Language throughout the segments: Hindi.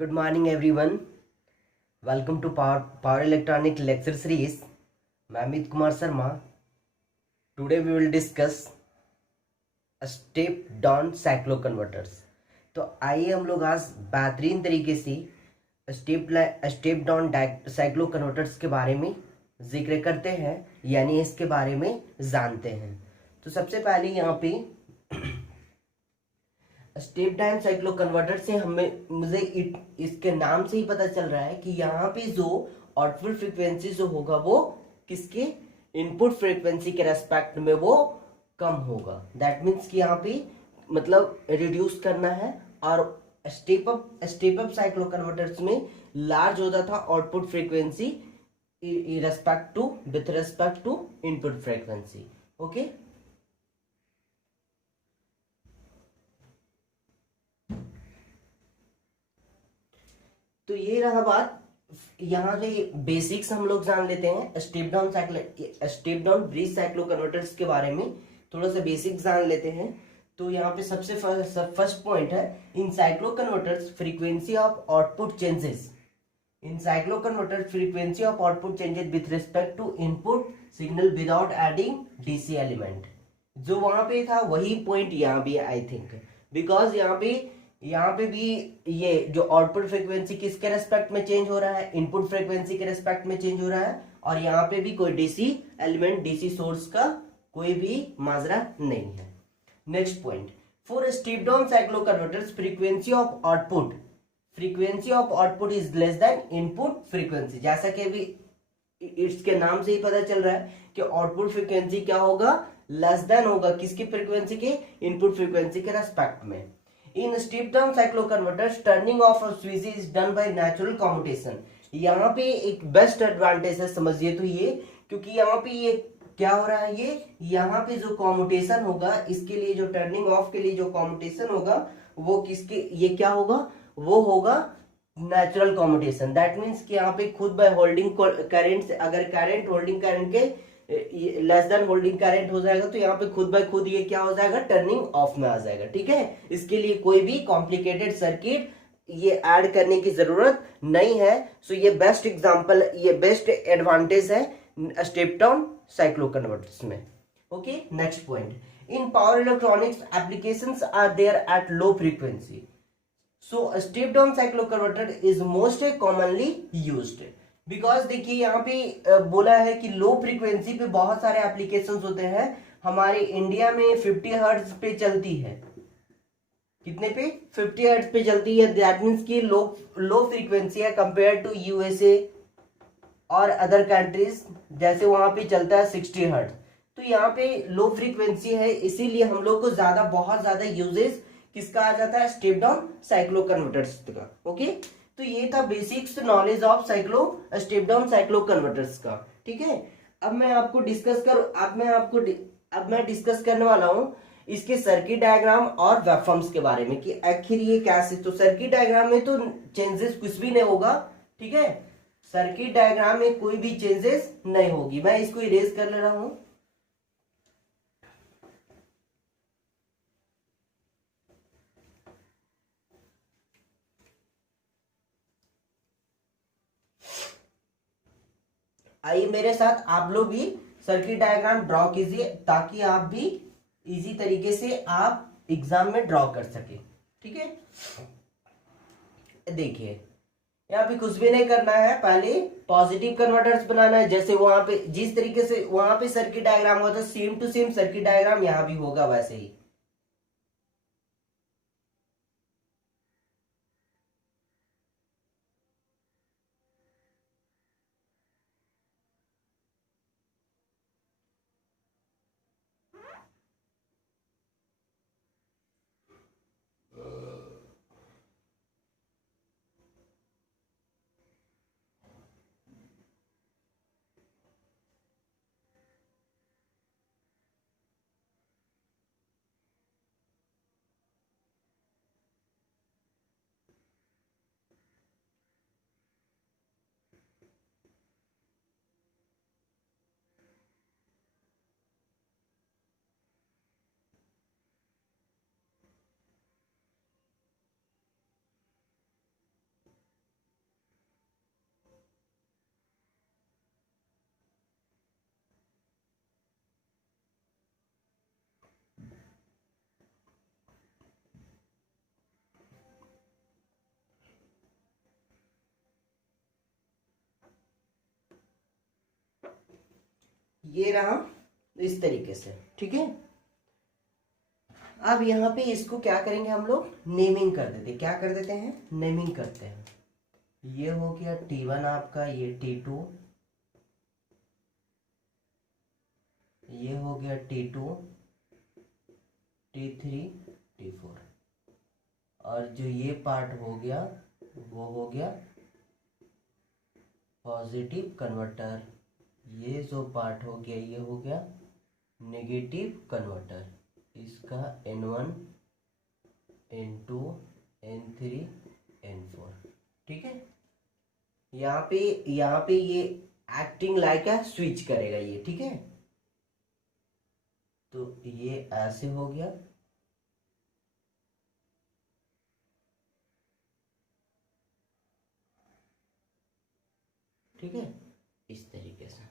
Good morning, everyone. Welcome to Power Electronic Lecture Series. मैं Amit Kumar Sharma. Today we will discuss a step down cyclo converters. तो आइए हम लोग आज बेहतरीन तरीके से स्टेप डाउन साइक्लो कन्वर्टर्स के बारे में जिक्र करते हैं, यानी इसके बारे में जानते हैं. तो सबसे पहले यहाँ पे स्टेप डाउन साइक्लो कन्वर्टर से मुझे इसके नाम से ही पता चल रहा है कि यहाँ पे जो आउटपुट फ्रीक्वेंसी जो होगा वो किसके इनपुट फ्रीक्वेंसी के रेस्पेक्ट में वो कम होगा. दैट मीन्स कि यहाँ पे मतलब रिड्यूस करना है. और स्टेप अप साइक्लो कन्वर्टर्स में लार्ज होता था output frequency with respect to input frequency. Okay, तो ये रहा बात. यहाँ से बेसिक्स हम लोग जान लेते हैं step down bridge cyclo converters के बारे में. थोड़ा सा बेसिक्स जान लेते हैं. तो यहाँ पे सबसे फर्स्ट पॉइंट है, in cyclo converters frequency of output changes. In cyclo converters frequency of output changes with respect to input signal without adding DC element. जो वहां पे था वही पॉइंट यहाँ भी आई थिंक, बिकॉज यहाँ पे भी ये जो आउटपुट फ्रीक्वेंसी किसके रेस्पेक्ट में चेंज हो रहा है, इनपुट फ्रीक्वेंसी के रेस्पेक्ट में चेंज हो रहा है. और यहाँ पे भी कोई डीसी एलिमेंट डीसी सोर्स का कोई भी माजरा नहीं है. Next point, for step down cyclo converters frequency of output is less than input frequency. जैसा कि अभी इसके नाम से ही पता चल रहा है कि आउटपुट फ्रीक्वेंसी क्या होगा, लेस देन होगा किसकी फ्रीक्वेंसी के, इनपुट फ्रीक्वेंसी के रेस्पेक्ट में. In step down cyclo converters, turning off of switch is done by natural commutation. यहाँ पे एक बेस्ट एडवांटेज है, समझिए तो ये, क्योंकि यहाँ पे ये क्या हो रहा है, ये यहाँ पे जो कॉम्यूटेशन होगा, इसके लिए जो टर्निंग ऑफ के लिए जो कॉम्यूटेशन होगा वो किसके, ये क्या होगा, वो होगा नेचुरल कॉम्यूटेशन. दैट मीन्स कि यहाँ पे खुद बाय होल्डिंग करंट, अगर करंट होल्डिंग करंट के लेस देन होल्डिंग करंट हो जाएगा तो यहाँ पे खुद बाय खुद ये क्या हो जाएगा, टर्निंग ऑफ में आ जाएगा. ठीक है, इसके लिए कोई भी कॉम्प्लिकेटेड सर्किट ये ऐड करने की जरूरत नहीं है. सो ये बेस्ट एग्जांपल, ये बेस्ट एडवांटेज है स्टेप डाउन साइक्लो कन्वर्टर्स में. Okay, next point, in power electronics applications are there at low frequency. So step down cyclo converter is most commonly used. Because देखिए यहाँ पे बोला है कि लो फ्रीक्वेंसी पे बहुत सारे एप्लीकेशंस होते हैं. हमारे इंडिया में 50 हर्ट्ज पे चलती है. कितने पे, 50 हर्ट्ज पे चलती है. दैट मीन्स कि लो फ्रीक्वेंसी है कंपेयर टू यूएसए और अदर कंट्रीज, जैसे वहां पे चलता है 60 हर्ट्ज. तो यहाँ पे लो फ्रीक्वेंसी है, इसीलिए हम लोग को बहुत ज्यादा यूजेस किसका आ जाता है, स्टेप डाउन साइक्लो कन्वर्टर्स का. ओके, तो ये था basics knowledge of step down cyclo converters का. ठीक है, अब मैं डिस्कस करने वाला हूं इसके सर्किट डायग्राम और वेवफॉर्म्स के बारे में कि आखिर ये कैसे. तो सर्किट डायग्राम में तो चेंजेस कुछ भी नहीं होगा. ठीक है, सर्किट डायग्राम में कोई भी चेंजेस नहीं होगी. मैं इसको इरेज कर ले रहा हूं. आइए मेरे साथ आप लोग भी सर्किट डायग्राम ड्रॉ कीजिए, ताकि आप भी इजी तरीके से आप एग्जाम में ड्रॉ कर सके. ठीक है, देखिए यहाँ पे कुछ भी नहीं करना है, पहले पॉजिटिव कन्वर्टर्स बनाना है. जैसे वहां पे जिस तरीके से वहां पे सर्किट डायग्राम होता है, same to same circuit diagram यहाँ भी होगा वैसे ही. ये रहा इस तरीके से, ठीक है। अब यहाँ पे इसको क्या करेंगे हम लोग, नेमिंग कर देते, क्या कर देते हैं, नेमिंग करते हैं। ये हो गया T1 आपका, ये T2, ये हो गया T2, T3, T4, और जो ये पार्ट हो गया वो हो गया पॉजिटिव कन्वर्टर, ये जो पार्ट हो गया ये हो गया नेगेटिव कन्वर्टर। इसका N1, N2, N3, N4, ठीक है। यहाँ पे ये एक्टिंग लाइक है स्विच करेगा ये, ठीक है। तो ये ऐसे हो गया, ठीक है, इस तरीके से,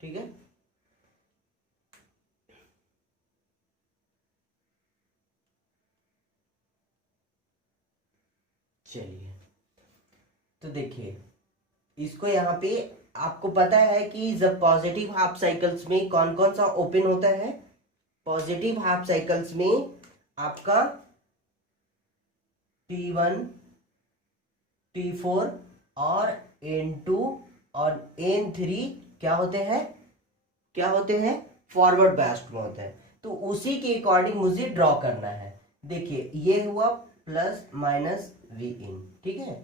ठीक है। चलिए, तो देखिए इसको यहाँ पे आपको पता है कि जब पॉजिटिव हाफ साइकिल्स में कौन कौन सा ओपन होता है, पॉजिटिव हाफ साइकिल्स में आपका T1, T4 और N2 और N3 क्या होते हैं फॉरवर्ड बायस्ड में होते हैं। तो उसी के अकॉर्डिंग मुझे ड्रॉ करना है। देखिए ये हुआ प्लस माइनस वी इन, ठीक है।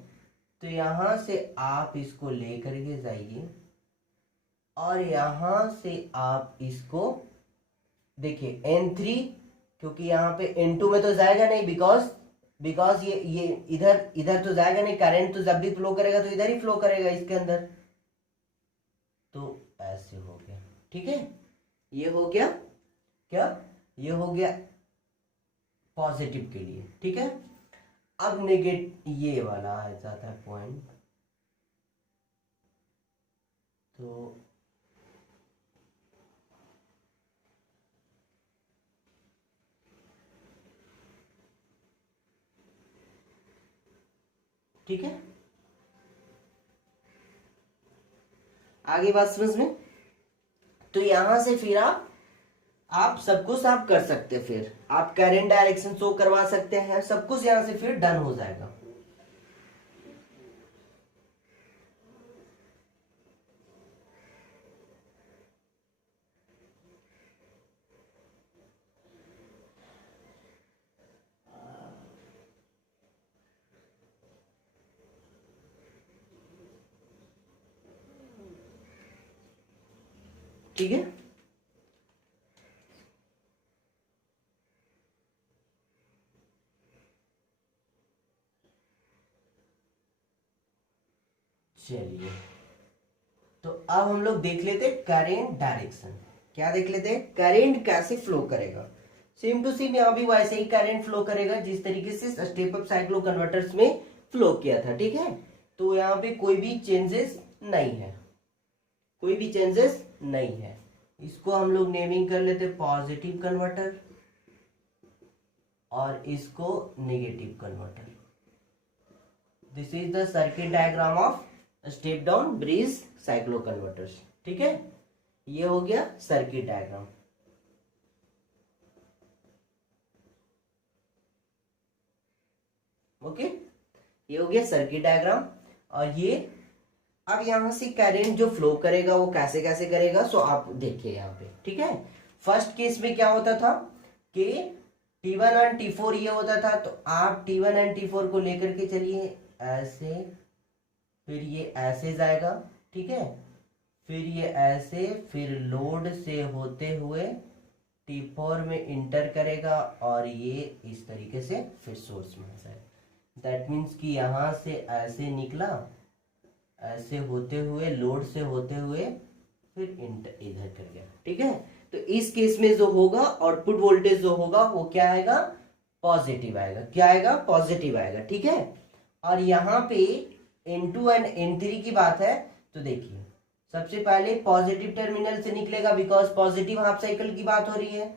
तो यहां से आप इसको लेकर के जाइए और यहां से आप इसको देखिए N3, क्योंकि यहाँ पे N2 में तो जाएगा नहीं, बिकॉज ये इधर तो जाएगा नहीं, करंट तो जब भी फ्लो करेगा तो इधर ही फ्लो करेगा इसके अंदर। तो ऐसे हो गया, ठीक है। ये हो गया क्या, ये हो गया पॉजिटिव के लिए, ठीक है। अब नेगेटिव ये वाला आ जाता है पॉइंट, तो ठीक है, आगे बात समझ में। तो यहां से फिर आप सब कुछ आप कर सकते हैं, फिर आप करंट डायरेक्शन शो करवा सकते हैं, सब कुछ यहां से फिर डन हो जाएगा। ठीक है, चलिए तो अब हम लोग देख लेते करंट डायरेक्शन। क्या देख लेते हैं, करंट कैसे फ्लो करेगा। सेम टू सेम यहाँ भी वैसे ही करंट फ्लो करेगा जिस तरीके से स्टेप अप साइक्लो कन्वर्टर्स में फ्लो किया था, ठीक है। तो यहाँ पे कोई भी चेंजेस नहीं है, कोई भी चेंजेस नहीं है। इसको हम लोग नेमिंग कर लेते पॉजिटिव कन्वर्टर और इसको negative converter. This is the circuit diagram of step down bridge cyclo converters, ठीक है। ये हो गया सर्किट डायग्राम। ओके, ये हो गया सर्किट डायग्राम। और ये अब यहां से करंट जो फ्लो करेगा वो कैसे कैसे करेगा, सो आप देखिए यहाँ पे, ठीक है। फर्स्ट केस में क्या होता था कि T1 और T4 ये होता था, तो आप T1 और T4 को लेकर के चलिए ऐसे, फिर ये ऐसे जाएगा, ठीक है, फिर ये ऐसे, फिर लोड से होते हुए T4 में इंटर करेगा और ये इस तरीके से फिर सोर्स में आ जाएगा। दैट मीन्स कि यहां से ऐसे निकला, ऐसे होते हुए लोड से होते हुए फिर इधर कर गया, ठीक है। तो इस केस में जो होगा आउटपुट वोल्टेज जो होगा वो क्या आएगा, पॉजिटिव आएगा। क्या आएगा, पॉजिटिव आएगा, ठीक है। और यहाँ पे N2 एंड N3 की बात है, तो देखिए सबसे पहले पॉजिटिव टर्मिनल से निकलेगा, बिकॉज पॉजिटिव हाफ साइकिल की बात हो रही है।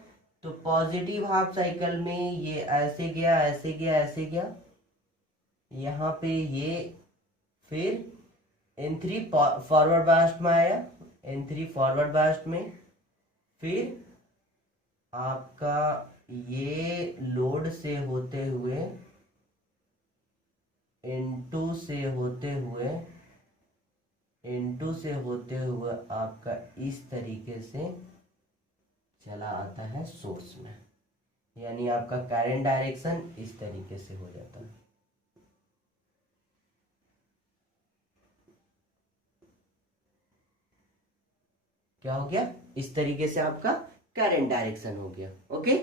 तो पॉजिटिव हाफ साइकिल में ये ऐसे गया, ऐसे गया, ऐसे गया, यहाँ पे ये फिर N3 फॉरवर्ड बायस्ड में आया, N3 फॉरवर्ड बायस्ड में, फिर आपका ये लोड से होते हुए N2 से होते हुए आपका इस तरीके से चला आता है सोर्स में, यानी आपका करंट डायरेक्शन इस तरीके से हो जाता है। क्या हो गया? इस तरीके से आपका करंट डायरेक्शन हो गया। ओके,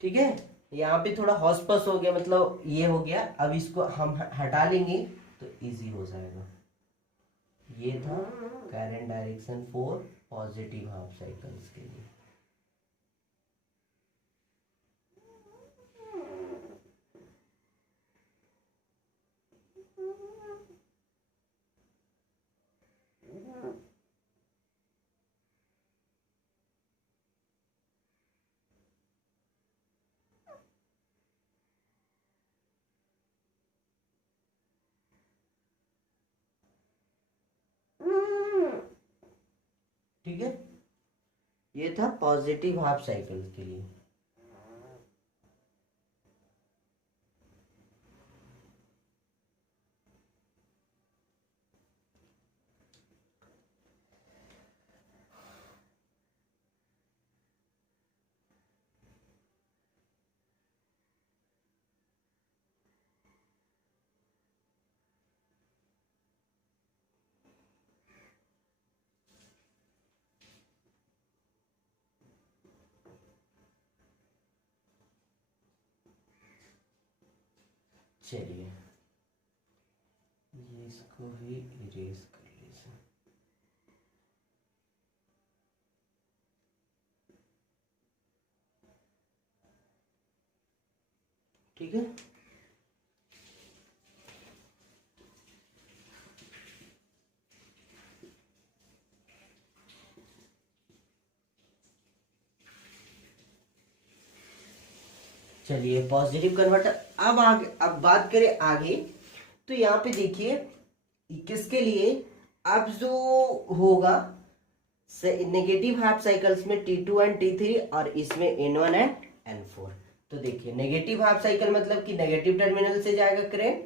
ठीक है। यहाँ पे थोड़ा हौस-पौस हो गया, मतलब ये हो गया। अब इसको हम हटा लेंगे तो इजी हो जाएगा। ये था current direction for positive half cycles के लिए। ठीक है, ये था पॉजिटिव हाफ साइकिल के लिए। चलिए ये इसको भी इरेज कर लीजिए। ठीक है, चलिए पॉजिटिव कन्वर्टर। अब आगे, अब बात करें आगे, तो यहाँ पे देखिए किसके लिए अब जो होगा नेगेटिव हाफ साइकिल्स में T2 एंड T3 और इसमें N1 एंड N4। तो देखिए नेगेटिव हाफ साइकिल मतलब कि नेगेटिव टर्मिनल से जाएगा करंट,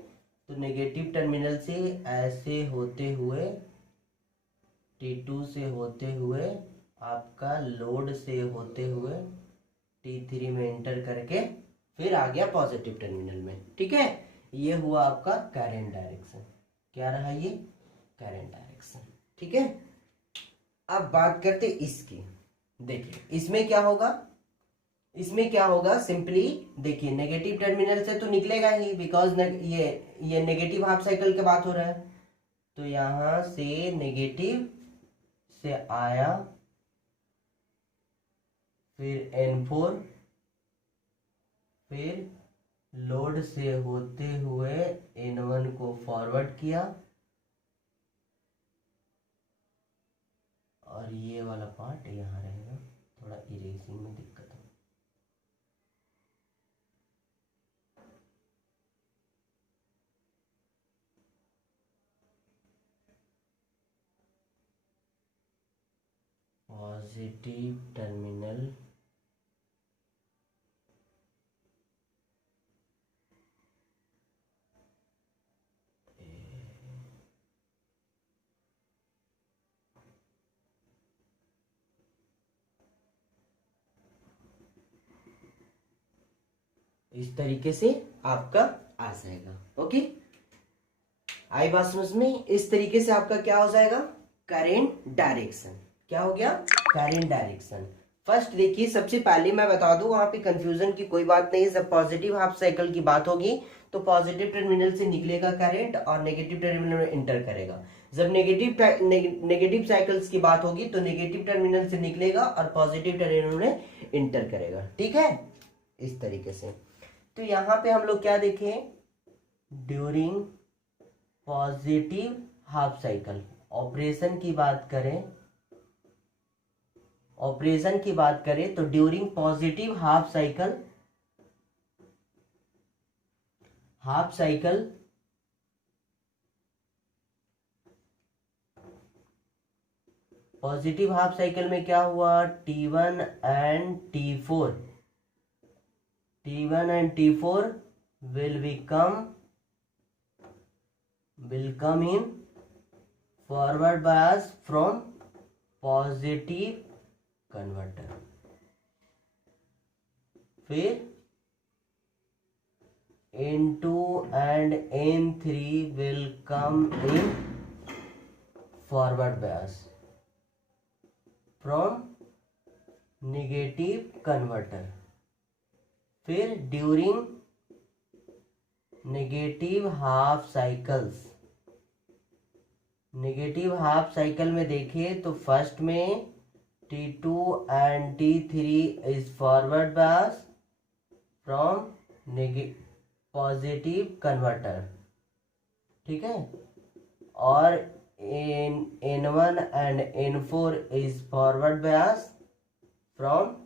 तो नेगेटिव टर्मिनल से ऐसे होते हुए T2 से होते हुए आपका लोड से होते हुए T3 में एंटर करके फिर आ गया पॉजिटिव टर्मिनल में। ठीक है, ये हुआ आपका करंट डायरेक्शन। क्या रहा ये? Current direction. ठीक है, अब बात करते इसकी। देखिए इसमें क्या होगा, इसमें क्या होगा, सिंपली देखिए नेगेटिव टर्मिनल से तो निकलेगा ही, बिकॉज ये नेगेटिव हाफ साइकिल की बात हो रहा है। तो यहां से नेगेटिव से आया, फिर N4, फिर लोड से होते हुए N1 को फॉरवर्ड किया, और ये वाला पार्ट यहाँ रहेगा, थोड़ा इरेजिंग में दिक्कत है। पॉजिटिव टर्मिनल इस तरीके से आपका आ जाएगा। ओके, आई बात समझ में? इस तरीके से आपका क्या हो जाएगा? Current direction. क्या हो गया? Current direction. फर्स्ट देखिए, सबसे पहले मैं बता दूं, वहां पे कंफ्यूजन की कोई बात नहीं है। जब पॉजिटिव हाफ साइकिल की बात होगी तो पॉजिटिव टर्मिनल से निकलेगा करंट और नेगेटिव टर्मिनल में इंटर करेगा। जब नेगेटिव साइकिल्स की बात होगी तो नेगेटिव टर्मिनल से निकलेगा और पॉजिटिव टर्मिनल में इंटर करेगा। ठीक है, इस तरीके से। तो यहां पे हम लोग क्या देखें, during positive half cycle operation की बात करें, ऑपरेशन की बात करें तो during positive half cycle, half cycle positive half cycle में क्या हुआ, T1 and T4, T1 and T4 will come in forward bias from positive converter. फिर N2 and N3 will come in forward bias from negative converter. फिर during negative half cycles, negative half cycle में देखें तो फर्स्ट में T2 and T3 is forward bias from positive converter, ठीक है, और N1 and N4 is forward bias from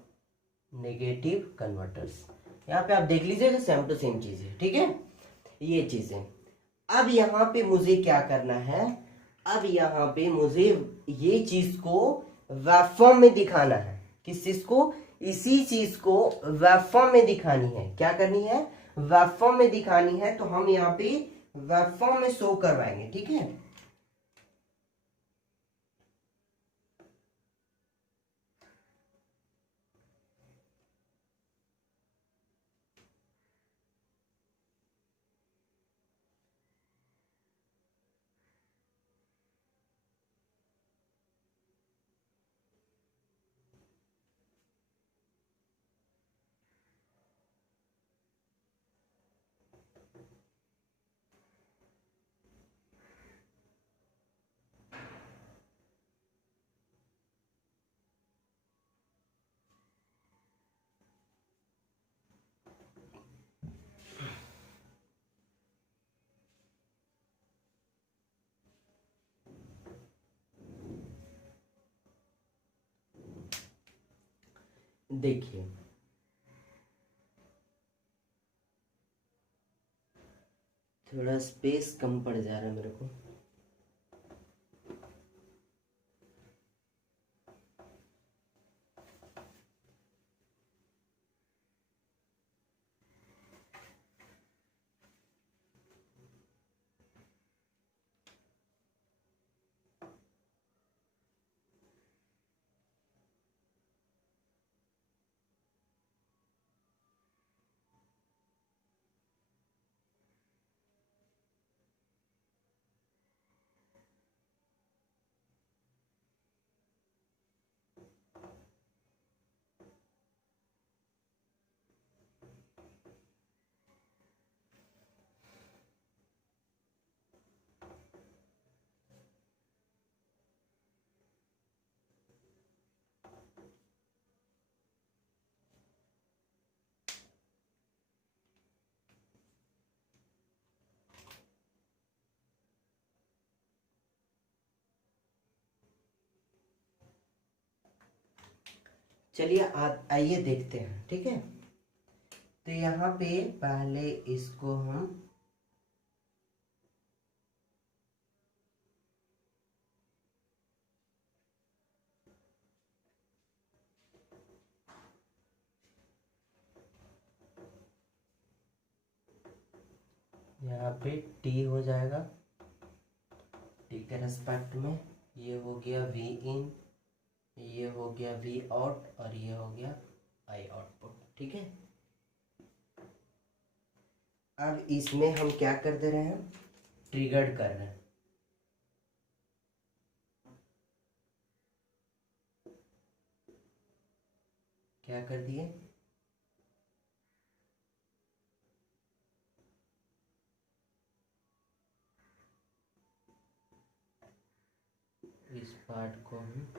negative converters. यहाँ पे आप देख लीजिएगा सेम टू सेम चीज है, ठीक है, ये चीजें। अब यहाँ पे मुझे क्या करना है, अब यहाँ पे मुझे ये चीज को वेवफॉर्म में दिखाना है। किस चीज को, इसी चीज को वेवफॉर्म में दिखानी है। क्या करनी है, वेवफॉर्म में दिखानी है, तो हम यहाँ पे वेवफॉर्म में शो करवाएंगे, ठीक है। देखिए थोड़ा स्पेस कम पड़ जा रहा है मेरे को। चलिए आइए देखते हैं, ठीक है। तो यहाँ पे पहले इसको हम यहाँ पे T हो जाएगा, T के रेस्पेक्ट में ये हो गया V इन, ये हो गया V आउट, और ये हो गया I आउटपुट, ठीक है। अब इसमें हम क्या कर दे रहे हैं, ट्रिगर्ड कर रहे हैं। क्या कर दिए, इस पार्ट को हम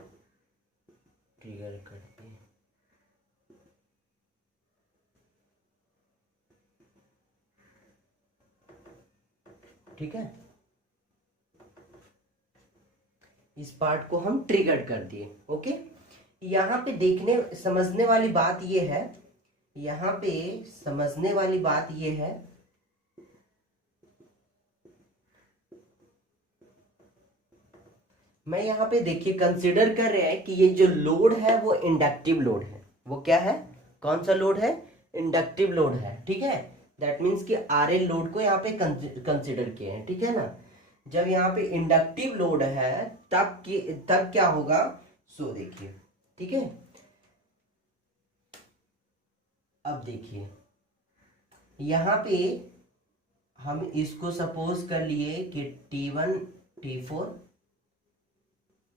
ट्रिगर करते हैं, ठीक है। इस पार्ट को हम ट्रिगर कर दिए, ओके। यहाँ पे देखने समझने वाली बात ये है, यहाँ पे समझने वाली बात ये है मैं यहाँ पे देखिए कंसिडर कर रहे हैं कि ये जो लोड है वो इंडक्टिव लोड है। वो क्या है, कौन सा लोड है, इंडक्टिव लोड है, ठीक है। दैट मीन्स कि आर एल लोड को यहाँ पे कंसिडर किए हैं, ठीक है ना। जब यहाँ पे इंडक्टिव लोड है तब क्या होगा, सो देखिए, ठीक है। अब देखिए यहाँ पे हम इसको सपोज कर लिए कि T1 T4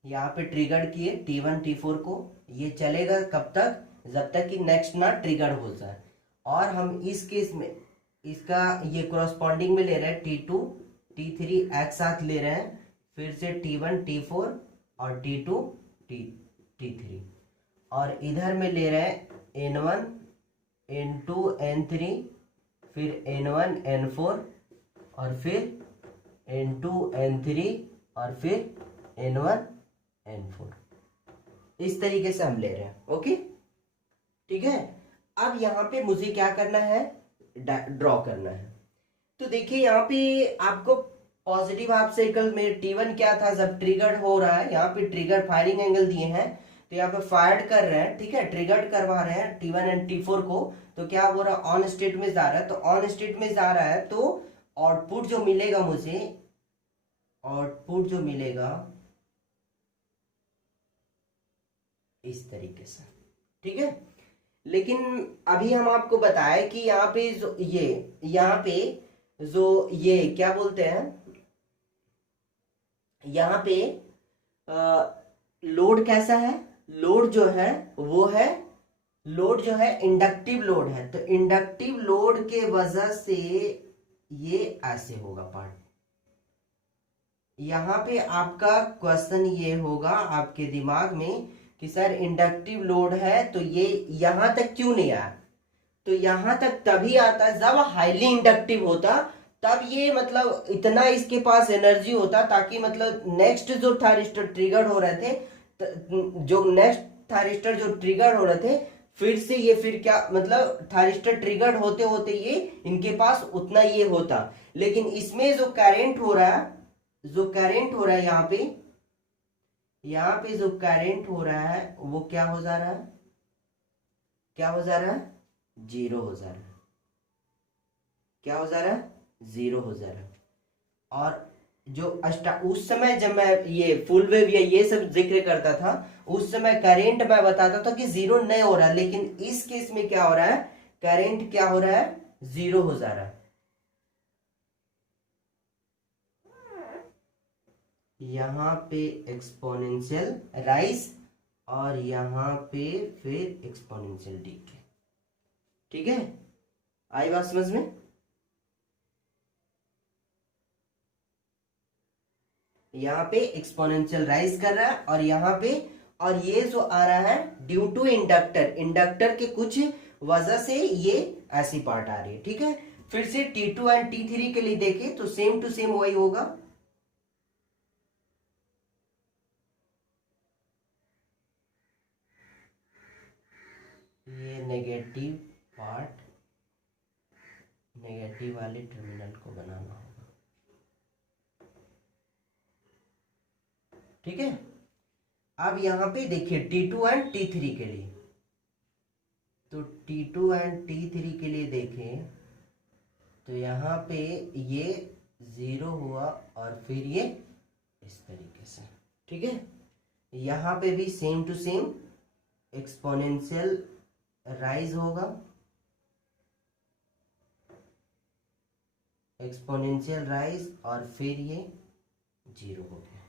यहाँ पे ट्रिगर किए T1 T4 को। ये चलेगा कब तक, जब तक कि नेक्स्ट ना ट्रिगर हो जाए। और हम इस केस में इसका ये कोरस्पॉन्डिंग में ले रहे हैं T2 T3 एक साथ ले रहे हैं, फिर से T1 T4 और T2 T3, और इधर में ले रहे हैं N1 N2 N3, फिर N1 N4 और फिर N2 N3 और फिर N1 N4। इस तरीके से हम ले रहे हैं, ओके, ठीक है। अब यहाँ पे मुझे क्या करना है, ड्रॉ करना है। तो देखिए यहाँ पे आपको पॉजिटिव हाफ साइकिल में T1 क्या था, जब ट्रिगर हो रहा है, यहाँ पे ट्रिगर फायरिंग एंगल दिए हैं, तो यहाँ पे फायर्ड कर रहे हैं, ठीक है, ट्रिगर्ड करवा रहे हैं T1 एंड T4 को। तो क्या हो रहा है, ऑन स्टेट में जा रहा है। तो ऑन स्टेट में जा रहा है तो आउटपुट जो मिलेगा मुझे, आउटपुट जो मिलेगा इस तरीके से, ठीक है। लेकिन अभी हम आपको बताए कि यहाँ पे जो यहाँ पे जो ये क्या बोलते हैं, यहाँ पे लोड कैसा है, लोड जो है वो है, लोड जो है इंडक्टिव लोड है। तो इंडक्टिव लोड के वजह से ये ऐसे होगा पार्ट। यहाँ पे आपका क्वेश्चन ये होगा आपके दिमाग में कि सर इंडक्टिव लोड है तो ये यहां तक क्यों नहीं आया। तो यहां तक तभी आता जब हाईली इंडक्टिव होता, तब ये मतलब इतना इसके पास एनर्जी होता ताकि मतलब नेक्स्ट जो थारिस्टर ट्रिगर हो रहे थे, जो नेक्स्ट थारिस्टर जो ट्रिगर हो रहे थे, फिर से ये फिर क्या मतलब थारिस्टर ट्रिगर होते होते ये इनके पास उतना ये होता। लेकिन इसमें जो करंट हो रहा है, जो करंट हो रहा है यहाँ पे जो करंट हो रहा है वो क्या हो जा रहा है, क्या हो जा रहा है, जीरो हो जा रहा है। क्या हो जा रहा है, जीरो हो जा रहा है। और जो उस समय जब मैं ये फुल वेव या ये सब जिक्र करता था, उस समय करंट मैं बताता था कि जीरो नहीं हो रहा, लेकिन इस केस में क्या हो रहा है, करंट क्या हो रहा है, जीरो हो जा रहा है। यहाँ पे एक्सपोनेंशियल राइज और यहाँ पे फिर एक्सपोनेंशियल डीके, ठीक है। आई बात समझ में, यहाँ पे एक्सपोनेंशियल राइज कर रहा है और यहाँ पे, और ये जो आ रहा है ड्यू टू इंडक्टर, इंडक्टर के कुछ वजह से ये ऐसी पार्ट आ रही है, ठीक है। फिर से T2 एंड T3 के लिए देखें तो सेम टू सेम वही होगा। ये नेगेटिव पार्ट, नेगेटिव वाले टर्मिनल को बनाना होगा, ठीक है। अब यहां पे देखिए T2 एंड T3 के लिए, तो T2 एंड T3 के लिए देखें तो यहाँ पे ये जीरो हुआ और फिर ये इस तरीके से, ठीक है। यहाँ पे भी same to same exponential rise होगा, एक्सपोनेंशियल राइज और फिर ये जीरो हो गया,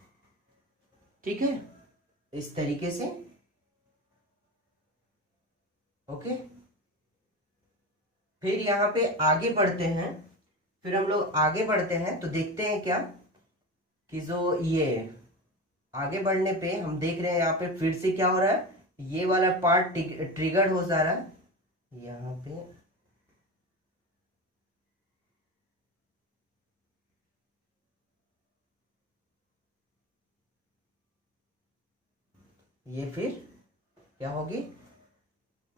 ठीक है, इस तरीके से, ओके। फिर यहाँ पे आगे बढ़ते हैं, फिर हम लोग आगे बढ़ते हैं तो देखते हैं क्या कि जो ये आगे बढ़ने पे हम देख रहे हैं यहाँ पे फिर से क्या हो रहा है, ये वाला पार्ट ट्रिगर हो जा रहा है यहाँ पे, ये फिर क्या होगी,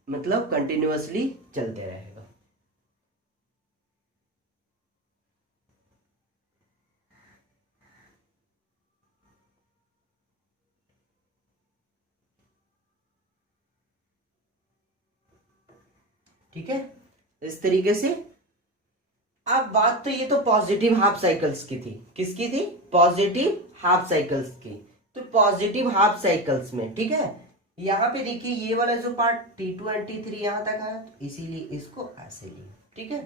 मतलब कंटिन्यूअसली चलते रहेगा। ठीक है, इस तरीके से। अब बात तो ये तो पॉजिटिव हाफ साइकिल्स की थी, किसकी थी? पॉजिटिव हाफ साइकिल्स की। तो पॉजिटिव हाफ साइकिल्स में, ठीक है, यहाँ पे देखिए ये वाला जो पार्ट T2 एंड T3 यहां तक आया, तो इसीलिए इसको ऐसे लिए, ठीक है,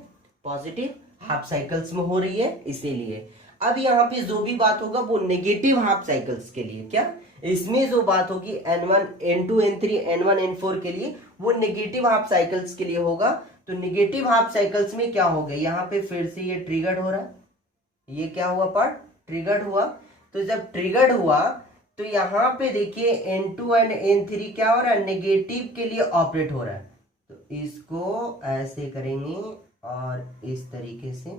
पॉजिटिव हाफ साइकिल्स में हो रही है इसीलिए। अब यहाँ पे जो भी बात होगा वो नेगेटिव हाफ साइकिल्स के लिए, क्या इसमें जो बात होगी N1 N2 N3 N1 N4 के लिए, वो नेगेटिव हाफ साइकिल्स के लिए होगा। तो नेगेटिव हाफ साइकिल्स में क्या हो गया, यहाँ पे फिर से ये ट्रिगर्ड हो रहा है, ये क्या हुआ पार्ट? ट्रिगर्ड हुआ। तो जब ट्रिगर्ड हुआ तो यहाँ पे देखिए N2 एंड N3 क्या हो रहा है? नेगेटिव के लिए ऑपरेट हो रहा है। तो इसको ऐसे करेंगे और इस तरीके से